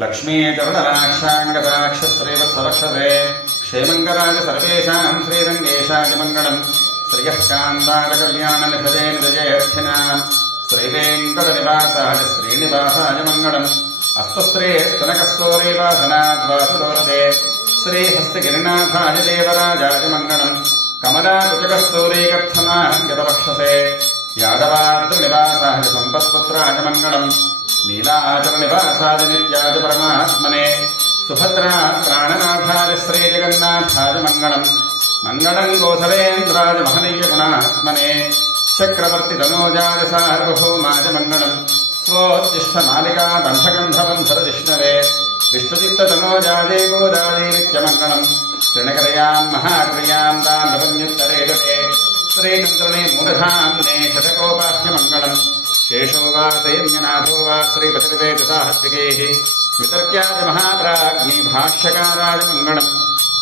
लक्ष्मीचरणराक्षाङ्गदाक्षश्रीवत्सरक्षसे क्षेमङ्गराज सर्वेषां श्रीरङ्गेशाय मङ्गलम् श्रियः कान्तारकल्याणनिधये निधयेऽर्थिनाम् श्रीवेङ्कटनिवासाय श्रीनिवासाय मङ्गलम् अस्तस्त्रे स्तनकस्तूरीवासनाद्वासुदोरदे श्रीहस्तगिरिनाथाय देवराजाय मङ्गलम् कमलाकुचकस्तूरीकर्थमाङ्गतवक्षसे यादवार्तनिवासाय सम्पत्पुत्राय मङ्गलम् नीलाचलनिवासाय नित्याय परमात्मने सुभद्रा प्राणनाथाय श्रीजगन्नाथाय मङ्गलम् मङ्गलम् गोसलेन्द्राय महनीयगुणात्मने चक्रवर्तितनोजाय सार्वभौमाय मङ्गलम् स्वोत्तिष्ठमालिका बन्धगन्धवन्धर विष्णवे विष्णुचित्ततनोजाये गोदाये नित्यमङ्गलम् त्रिणकरयाम् महाक्रियाम् ताम्रपन्युत्तरेडवे श्रीचन्द्रने मूलधाम्ने शतकोपाख्यमङ्गलम् शेषो वा सैन्यनाथो वा श्रीपतिर्वेदसाहस्तिकेः वितर्क्याय महाप्राज्ञी भाष्यकाराय मङ्गलम्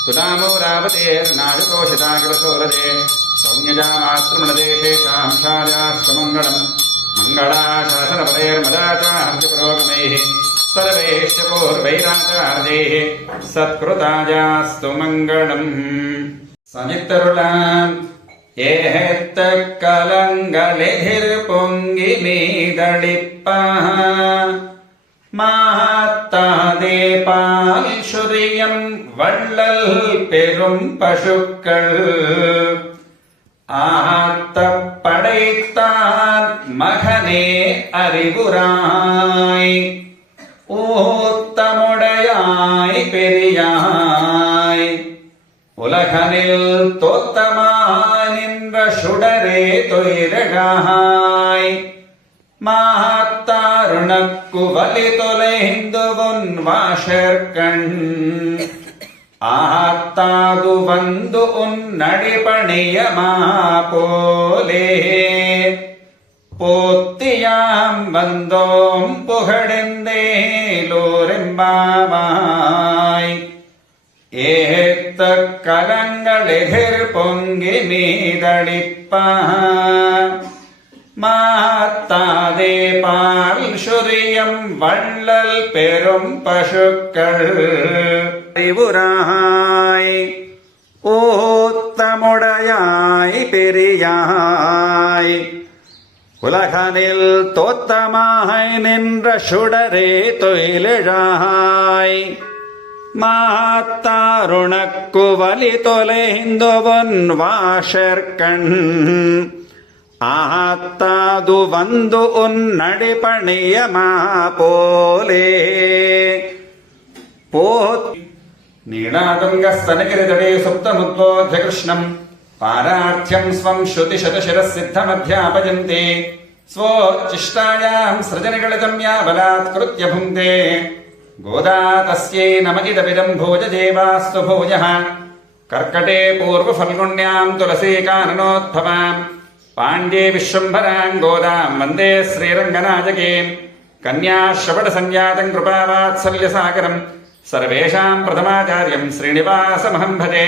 तुलामो रावतेर्नाजुतोषिताकिलशोरदे सौम्यजामातृमणदेशेषांशायास्वमङ्गलम् मङ्गलाशासनपदैर्मदाचार्यपुरोगमैः सर्वैश्च पूर्वैराचार्यैः सत्कृतायास्तु मङ्गलम् समित्तरुलाम् ஏத்த கலங்களெதிர் பொங்கி மீதளிப்பாக மாத்தாதே பால் சுரியம் வள்ளல் பெரும் பசுக்கள் ஆத்த படைத்தான் மகனே அறிவுராய் ஊத்தமுடையாய் பெரியாய் உலகனில் தோத்தமானின்ற சுடரே தொயிரழாய் மாத்தாருணக்கு வலி தொலைந்து உன் வாஷர்கண் ஆத்தாது வந்து உன் நடிபணியமா போலே போத்தியாம் வந்தோம் புகழெந்தேலோரெம்பாவாய் ஏத்த கலங்களெதிர் பொங்கி மீதளிப்பாக மாத்தாதே பால் சுரியம் வள்ளல் பெரும் பசுக்கள் அறிவுராய் ஊத்தமுடையாய் பெரியாய் உலகனில் தோத்தமாய் நின்ற சுடரே தொழிலழாய் மாத்தாருணக்கு வலி தொலைந்து உன் வாஷர்கண் ஆத்தாது வந்து உன் நடிபணியமா போலே நீடாதுங்கஸ்தனகிரிதடே சுப்தமுத்போத்ய கிருஷ்ணம் பாரார்த்தியம் ஸ்வம் ஸ்ருதிசதசிரசித்தமத்யாபயந்தே ஸ்வோச்சிஷ்டாயாம் சृजनिगलितं या बलात्कृत्य भुङ्क्ते गोदा तस्यै नम इदमिदं भोजदेवास्तु भोजः कर्कटे पूर्वफल्गुण्यां तुलसीकाननोद्भवाम् पाण्ड्ये विश्वम्भरां गोदां वन्दे श्रीरङ्गनायकीं कन्याश्रवणसंजातं कृपावात्सल्यसागरं सर्वेषां प्रथमाचार्यं श्रीनिवासमहं भजे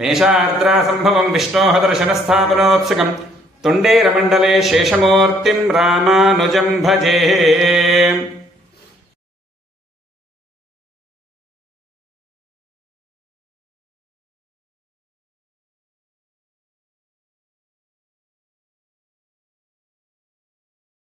मेषार्द्रासम्भवं विष्णोः दर्शनस्थापनोत्सुकं तुण्डेरमण्डले शेषमूर्तिं रामानुजं भजे।